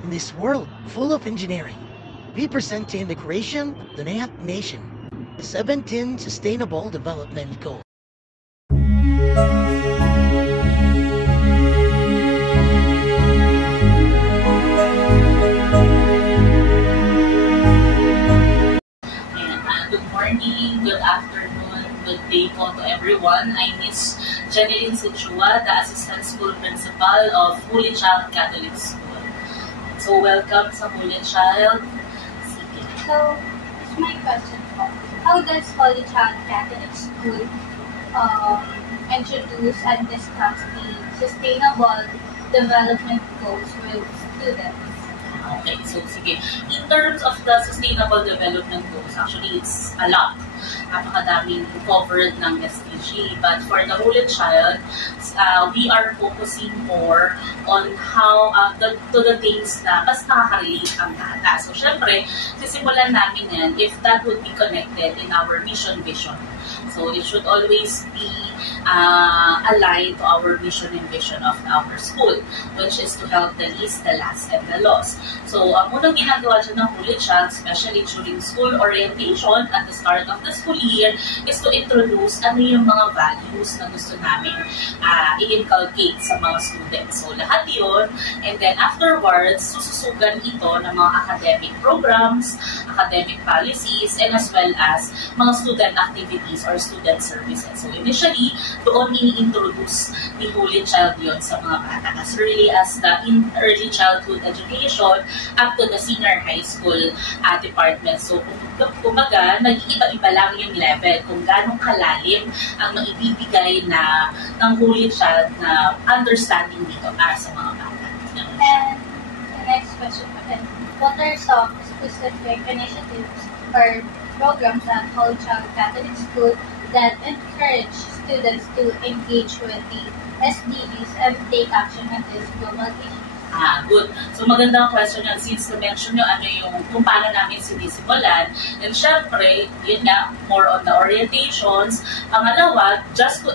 In this world full of engineering, we present to you the creation of the Nahat Nation, the 17 Sustainable Development Goals. Good morning, good afternoon, good day po to everyone. I'm Miss Jeneline Sichua, the Assistant School Principal of Holy Child Catholic School. So welcome sa Holy Child. Sige. So, it's my question po. How does Holy Child Catholic School introduce and discuss the sustainable development goals with students? Okay, so sige. In terms of the sustainable development goals, actually it's a lot. Napakadaming covered ng SDG. But for the Holy Child, we are focusing more on how to the things na mas nakaka-relate ang bata. So syempre, sisimulan namin yan if that would be connected in our mission vision. So it should always be aligned to our mission and vision of our school, which is to help the least, the last, and the lost. So ang unang ginagawa dyan ng Holy Child, especially during school orientation at the start of the school year, is to introduce ano yung mga values na gusto namin i-inculcate sa mga students. So lahat yun, and then afterwards, sususugan ito ng mga academic programs, academic policies, and as well as mga student activities or student services. So initially, doon ini-introduce ni Holy Child yon sa mga bata as early as the early childhood education up to the senior high school department. So kumbaga, nag-iiba-iba lang yung level kung gano'ng kalalim ang maibibigay na ng Holy Child na understanding dito para sa mga bata. And the next question, what are some specific initiatives or programs at Holy Child Catholic School that encourage students to engage with the SDGs and take action on this global issue? Good. So magandang question yun since na-mention nyo ano yung kung paano namin sinisimulan. And syempre, yun nga, more on the orientations. Pangalawa, just to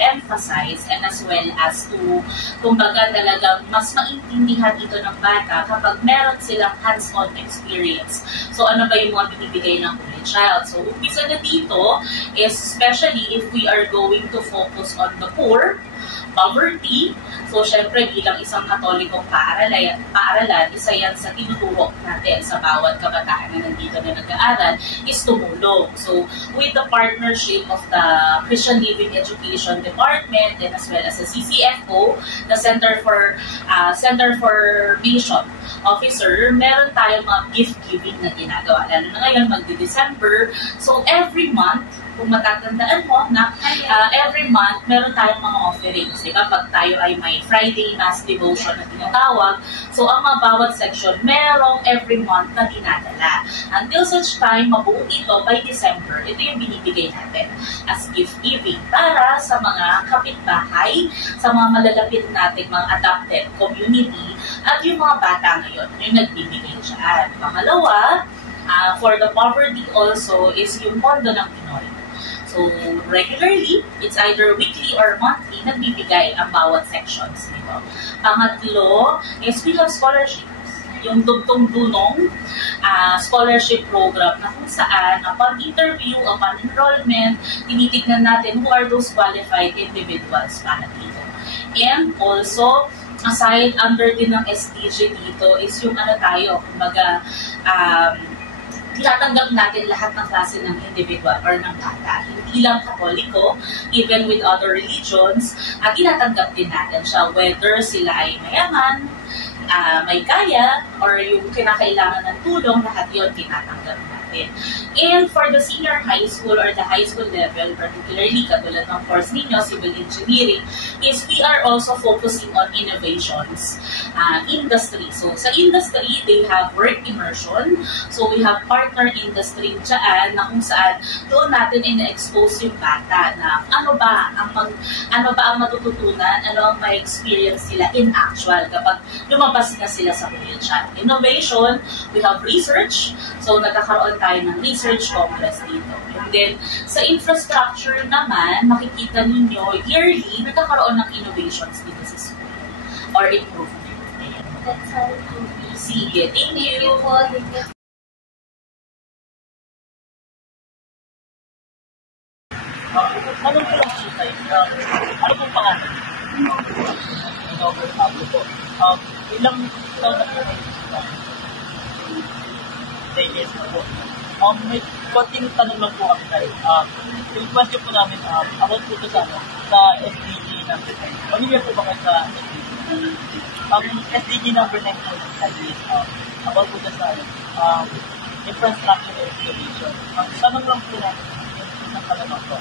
emphasize and as well as to, kumbaga talagang mas maintindihan ito ng bata kapag meron silang hands-on experience. So ano ba yung mga binibigay ng Holy Child? So umpisa na dito is especially if we are going to focus on the poor, poverty. So, syempre, bilang isang Katolikong paaralan, isa yan sa tinuturo natin sa bawat kabataan na nandito na nag-aaral is tumulong. So, with the partnership of the Christian Living Education Department and as well as the CCFO, the Center for Mission Officer, meron tayong mga gift giving na ginagawa. Lalo na ngayon, magdi-December. So, every month, kung matatandaan mo na every month, meron tayong mga offerings. Diba? Pag tayo ay may Friday Mass Devotion na tinatawag, so ang mga bawat section, merong every month na dinadala. Until such time, mabuo ito by December, ito yung binibigay natin as gift giving para sa mga kapitbahay, sa mga malalapit nating mga adopted community, at yung mga bata ngayon, yung nagbibigay siya. Pangalawa, for the poverty also is yung Pondo ng Pinoy. So, regularly, it's either weekly or monthly, nagbibigay ang bawat sections nito. Pangatlo is we have scholarships. Yung Dugtong Dunong scholarship program na kung saan, upon interview, upon enrollment, tinitignan natin who are those qualified individuals para dito. And also, aside under din ng SDG dito is yung ano tayo, kumbaga, tinatanggap natin lahat ng klase ng individual or ng bata. Hindi lang Katoliko, even with other religions, tinatanggap din natin siya whether sila ay mayaman, may kaya, or yung kinakailangan ng tulong, lahat yun tinatanggap natin. And for the senior high school or the high school level, particularly katulad ng course ninyo, civil engineering, is we are also focusing on innovations, industry. So sa industry, they have work immersion. So we have partner industry dyan na kung saan doon natin ina-expose yung bata na ano ba ang matututunan, ano ang may experience sila in actual kapag lumabas na sila sa Holy Child. Innovation, we have research. So nagkakaroon tayo ng research congress dito. And then, sa infrastructure naman, makikita ninyo, yearly, nagkakaroon ng innovations dito sa school or improvement. That's all. Sige, thank Thank you. you po. Thank you. Tanong ko lang po tayo, ano pong pangalan? Robert Pablo po. Ilang taon na po kayo? 10 years na po. May konting tanong lang po kami tayo. Yung question po namin, about po ito sa SDG number 9. Pamilya po ba kayo sa SDG? Ang SDG number 9 po is about po ito sa infrastructure and education. Ang tanong lang po namin, isang tanong po.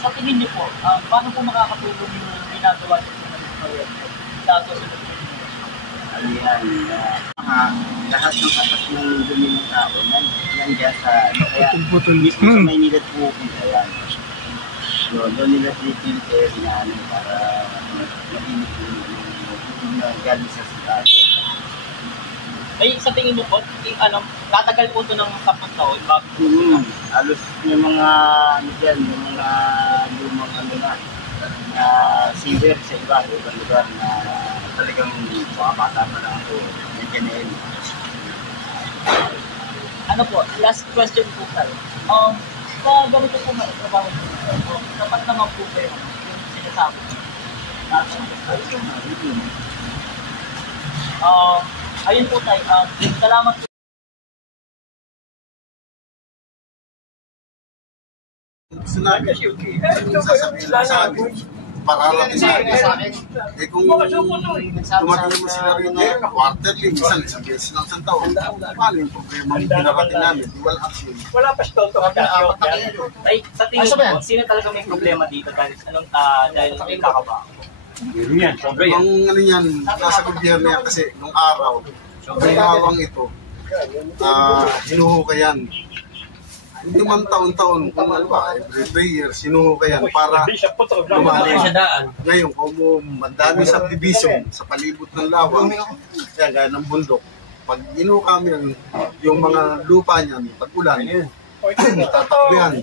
Sa tingin niyo po, paano po makakatulong yung ginagawa niyo po ng proyekto sa susunod po? Ayan, lahat ng katas ng dumi ng tao, nandiyan sa, kaya mismo sa Maynila pupunta yan. So, doon nila filter na para malinis yung galing sa sitad. Ay, sa tingin niyo po, tatagal po ito ng 10 taon bago po Halos yung mga, yung mga lumang na silver sa ibang lugar na talagang mga bata pa lang ako, nandiyan. Ano po, last question po tayo. Sa ganito po mga trabaho po, dapat naman po kayo yung sinasabi. Ayun po tayo. Salamat po. Sinabi, sasabihin lang sa akin, pararating sa akin. Eh kung dumating naman sila rito, quarterly, isang beses ng isang taon, paano yung problema yung pinarating namin? Dual action. Wala pa siya ito. Ay, sa tingin po, sino talaga may problema dito dahil may kakaba? Yan, sobra yan. Ang ano yan, nasa gobyerno yan kasi nung araw, may hawang ito, hinuhukayan. Hindi man taon-taon, kung ano ba, every year, sinuhukayan para lumali. Ngayon, kung madami subdivision sa palibot ng lawang, kaya gaya ng bundok, pag ginawa kami yung mga lupa niyan, pag-ulan, tatakbo yan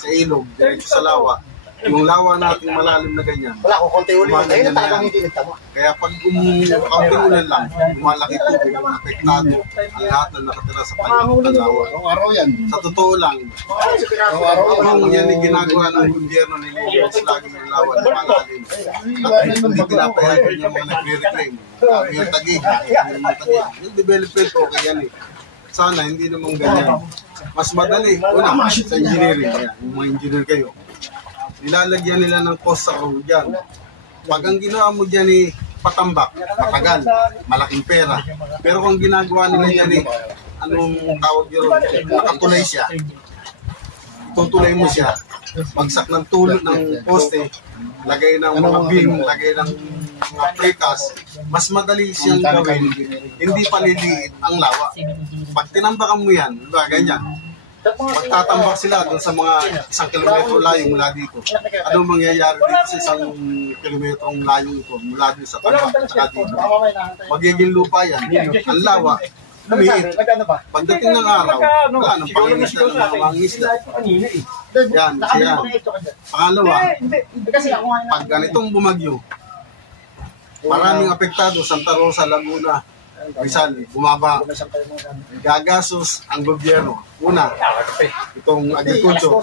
sa ilog, diretso sa lawa. Yung lawa natin malalim na ganyan. Wala ko konti uli. Ayun, talagang hindi nagtama. Kaya pag kaunting ulan lang, lumalaki tubig, apektado ang lahat na nakatira sa palibot ng lawa. Ang araw yan. Sa totoo lang, kung yan yung ginagawa ng gobyerno ni Lilias, lagi yung lawa na malalim. At hindi pinapayagan yung mga nagre-reclaim. Yung tagig, yung mga tagig. Yung development okay yan eh. Sana hindi naman ganyan. Mas madali. Una, sa engineering. Yung mga engineer kayo. Nilalagyan nila ng cost sa road dyan. Pag ang ginawa mo dyan eh, patambak, matagal, malaking pera. Pero kung ginagawa nila dyan eh, anong tawag yun, nakatulay siya, tutulay mo siya, bagsak ng tulot ng poste, lagay ng mga beam, lagay ng mga precast, mas madali siyang gawin, hindi paliliit ang lawa. Pag tinambakan mo yan, ganyan, magtatambak sila doon sa mga 1 kilometro layo mula dito. Ano mangyayari dito sa 1 kilometrong layo ito mula dito sa tambak at saka dito? Magiging lupa yan. Ang lawa, lumiit. Pagdating ng araw, wala nang pangingisda ng mga mangisda. Yan, siya. Pangalawa, pag ganitong bumagyo, maraming apektado, Santa Rosa, Laguna, Rizal, bumaba. Gagasos ang gobyerno. Una, itong agriculture.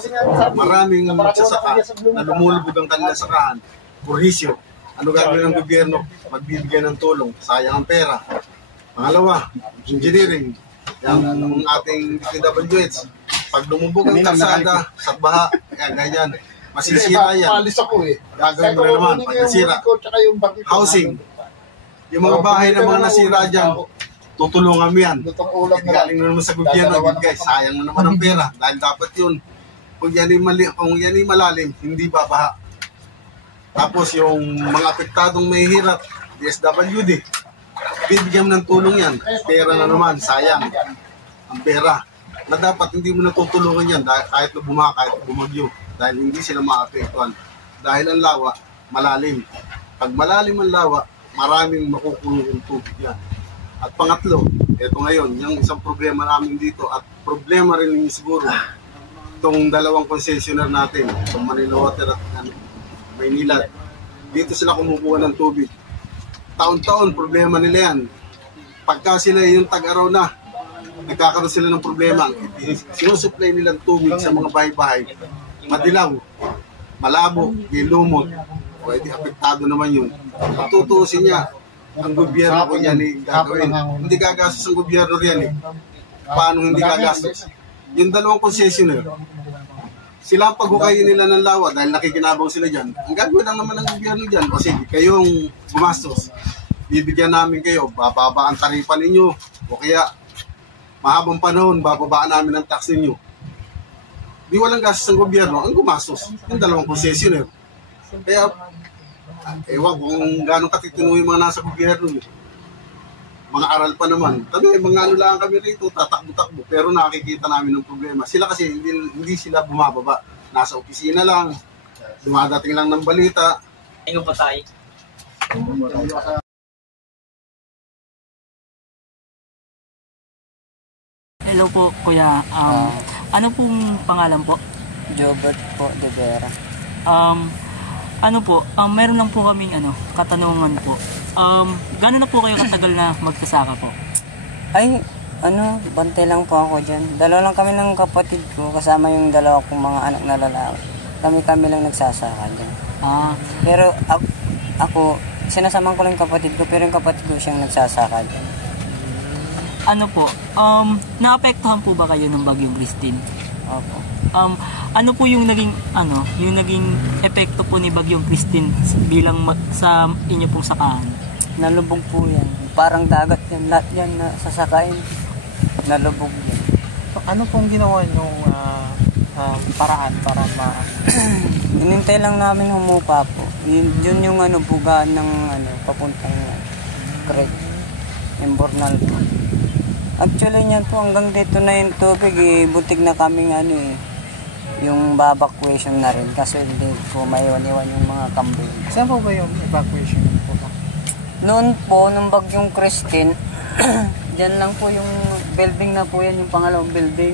Maraming magsasaka na lumulubog ang kanilang sakahan. Burhisyo. Ano gagawin ng gobyerno? Magbibigay ng tulong. Sayang ang pera. Pangalawa, engineering. Yung ating DPWH. Pag lumubog ang kalsada sa baha, kaya ganyan, masisira yan. Gagawin mo na naman pag nasira. Housing. Yung mga bahay na mga nasira dyan, tutulungan mo yan. Galing na naman sa gobyerno, guys, sayang na naman ang pera. Dahil dapat yun, kung yan ay malalim, hindi babaha. Tapos yung mga apektadong may hirap, DSWD, bibigyan mo ng tulong yan. Pera na naman, sayang. Ang pera. Na dapat hindi mo natutulungan yan kahit na bumaha, kahit bumagyo. Dahil hindi sila maapektuhan. Dahil ang lawa, malalim. Pag malalim ang lawa, maraming makukulong yung tubig yan. At pangatlo, ito ngayon, yung isang problema namin dito at problema rin siguro itong dalawang concessionaire natin, itong Manila Water at Maynila. Dito sila kumukuha ng tubig. taon-taon, problema nila yan. Pagka sila yung tag-araw na, nagkakaroon sila ng problema. Sinusupply nilang tubig sa mga bahay-bahay. Madilaw, malabo, may lumot. O edi apektado naman yun. Tutuusin niya, ang gobyerno ko yan gagawin. Hindi gagastos ang gobyerno riyan eh. Paano hindi gagastos? Yung dalawang concessionaire, sila ang paghukayin nila ng lawa dahil nakikinabang sila dyan. Ang gagawin lang naman ng gobyerno dyan, o sige, kayong gumastos, bibigyan namin kayo, bababa ang taripa ninyo, o kaya mahabang panahon, bababaan namin ang tax ninyo. Di walang gastos ng gobyerno, ang gumastos, yung dalawang concessionaire. Kaya, ewan kung gano'ng katitino yung mga nasa gobyerno. Mga aral pa naman. Kami, mga ano lang kami rito, tatakbo-takbo. Pero nakikita namin ng problema. Sila kasi hindi sila bumababa. Nasa opisina lang, dumadating lang ng balita. Ayun pa tayo. Hello po, kuya. Ano pong pangalan po? Jobert po, De Vera. Meron lang po kaming katanungan po. Gano'n na po kayo katagal na magsasaka po? Ay, bantay lang po ako dyan. Dalawa lang kami ng kapatid ko, kasama yung dalawa kong mga anak na lalaki. Kami lang nagsasaka dyan. Pero ako, sinasamahan ko lang yung kapatid ko, pero yung kapatid ko siyang nagsasaka dyan. Naapektuhan po ba kayo ng Bagyong Christine? Opo. Ano po yung naging epekto po ni Bagyong Christine bilang sa inyo pong sakahan? Nalubog po yan. Parang dagat yan. Lahat yan na sasakain. Nalubog yan. Ano pong ginawa niyong paraan para Inintay lang namin humupa po. Yun yung bugaan ng papuntang creek. Yung Bornal po. Actually niyan po hanggang dito na yung tubig butik na kaming yung evacuation na rin kasi hindi po maiwan-iwan yung mga kambing. Saan po ba yung evacuation po ba? Noon po, nung Bagyong Christine, dyan lang po yung building na po yan, yung pangalawang building.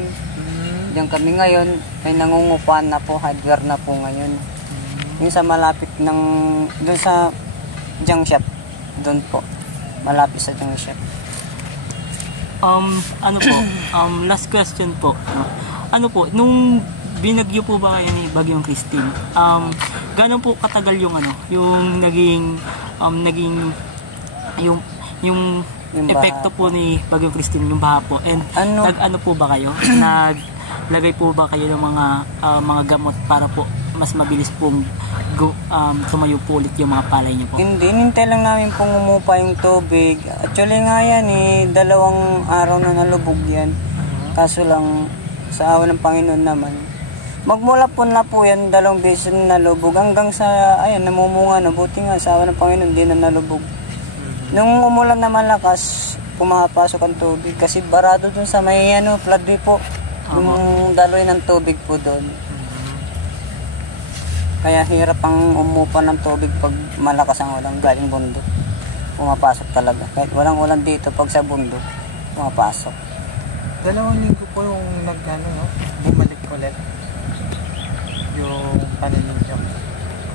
Diyan kami ngayon, ay nangungupahan na po, hardware na po ngayon. Yung sa malapit doon sa junk shop, doon po, malapit sa junk shop. Last question po. Nung binagyo po ba kayo ni Bagyong Christine? Gano'n po katagal yung yung epekto po ni Bagyong Christine, yung baha po? And nag-ano po ba kayo? Naglagay po ba kayo ng mga gamot para po mas mabilis pong tumayo po ulit yung mga palay niyo po? Hindi, nintay lang namin pong umupa yung tubig. Actually nga yan 2 araw na nalubog yan. Kaso lang sa awa ng Panginoon naman, magmula po na po yan 2 beses na nalubog hanggang sa namumunga na. Buti nga sa awa ng Panginoon hindi na nalubog. Nung umulan na malakas, pumapasok ang tubig kasi barado dun sa may floodway po. Yung daloy ng tubig po doon. Kaya hirap ang umupa ng tubig pag malakas ang ulan galing bundok. Pumapasok talaga. Kahit walang ulan dito, pag sa bundok, pumapasok. 2 linggo po yung bumalik ulit yung pananim niyo.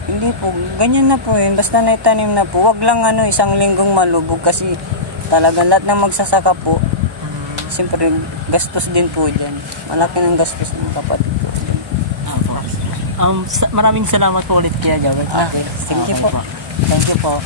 Hindi po, ganyan na po yun. Basta naitanim na po. Wag lang 1 linggong malubog kasi talaga lahat ng magsasaka po. Siyempre, gastos din po dyan. Malaki ng gastos ng kapatid po. Maraming salamat po ulit kaya Jobert. Okay, thank you po. Thank you po.